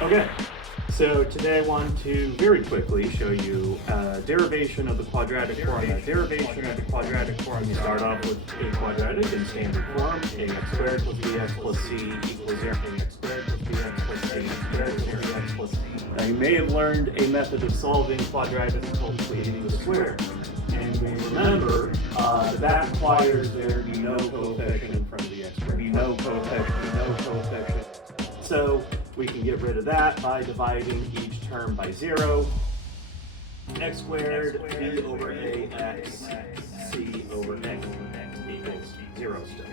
Okay, so today I want to very quickly show you a derivation of the quadratic formula. Derivation of the quadratic formula. Start off with a quadratic in standard form. Ax squared plus bx plus c equals 0. Ax squared plus bx plus c squared plus bx plus c. Now you may have learned a method of solving quadratics called creating the square. And remember that requires there be no coefficient in front of the x squared. No coefficient. So we can get rid of that by dividing each term by 0. X squared b over a x c over x equals 0 still.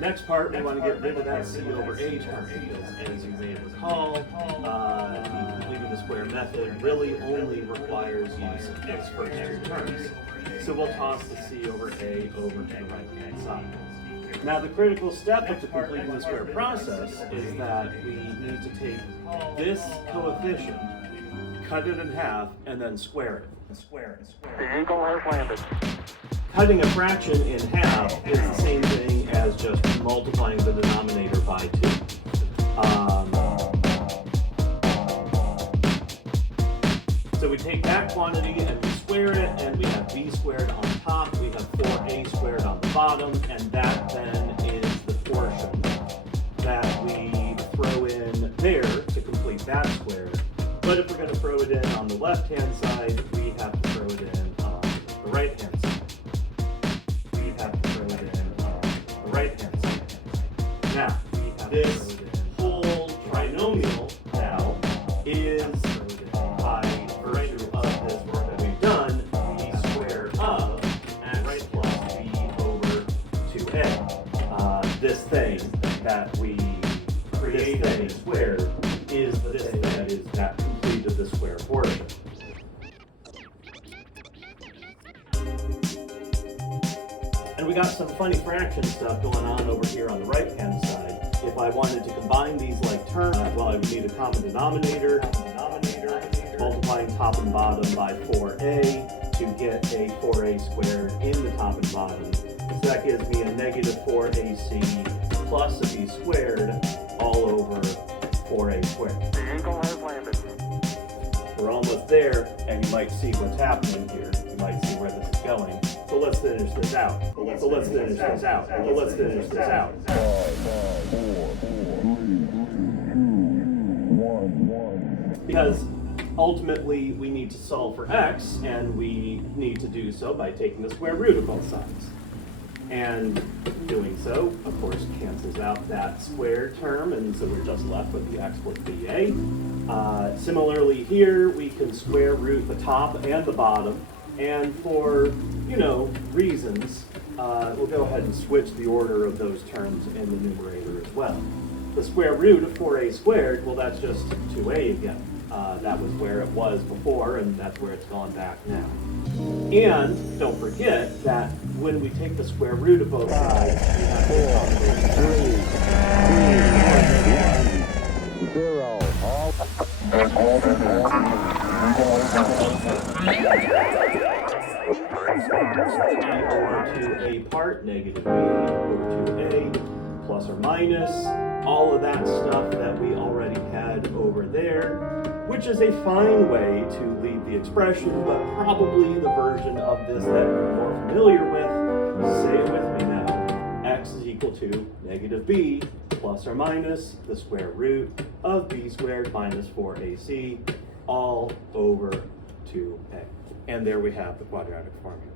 Next part, we want to get rid of that c over a term because, as you may recall, the completing the square method really only requires use of its first two terms. So we'll toss the c over a over to the right-hand side. Now the critical step of the completing the square process is that we need to take this coefficient, cut it in half, and then square it. The Eagle has landed. Cutting a fraction in half is the same thing as just multiplying the denominator by 2. So we take that quantity and we square it, and we have b squared on top, we have 4a squared on the bottom, and that then is the portion that we throw in there to complete that square. But if we're going to throw it in on the left-hand side, we have to throw it in on the right-hand side. Now, this whole trinomial now is, by virtue of this work that we've done, b squared of x plus b over 2a. This thing that we created squared is the thing that completed the square portion. And we got some funny fraction stuff going on over here on the right-hand side. If I wanted to combine these like terms, well, I would need a common denominator, multiplying top and bottom by 4a to get a 4a squared in the top and bottom. So that gives me a negative 4ac plus a b squared all over 4a squared. The Eagle has landed. We're almost there, and you might see what's happening here. You might see where this is going. So let's finish this out. Because ultimately we need to solve for x, and we need to do so by taking the square root of both sides. And doing so, of course, cancels out that square term, and so we're just left with the x plus ba. Similarly here, we can square root the top and the bottom, and for, reasons, we'll go ahead and switch the order of those terms in the numerator as well. The square root of 4a squared, well, that's just 2a again. That was where it was before, and that's where it's gone back now. And don't forget that when we take the square root of both sides, we have to over 2a part, negative b over 2a, plus or minus, all of that stuff that we already had over there, which is a fine way to leave the expression, but probably the version of this that you're more familiar with. Say it with me now. X is equal to negative b plus or minus the square root of b squared minus 4ac all over 2a. And there we have the quadratic formula.